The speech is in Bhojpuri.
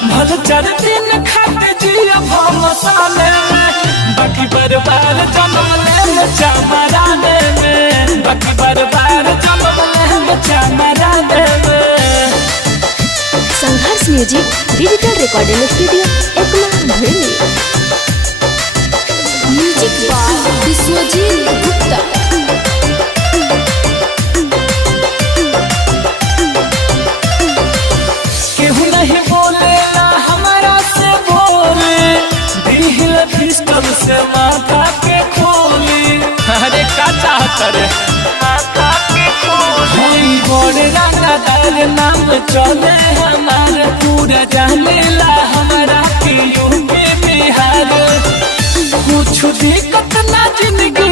भल 4 दिन खाते जिया हम साले में, बाकी बर्बाद जन्म ले चमराने में, बाकी बर्बाद जन्म ले चमराने में। Sangharsh music digital recording studio Ekma भूमि। Music by Vishwajeet Gupta. केहू नहीं बोलेला हमारा से बोले, दिल पिस्टल से माथा के खोली। अरे का चाहत रे माथा के खोली, बड़े रंगदार नाम चले हमारे, पूरा जानेला हमारा के यूपी बिहार। कुछ दिक्कत ना जिंदगी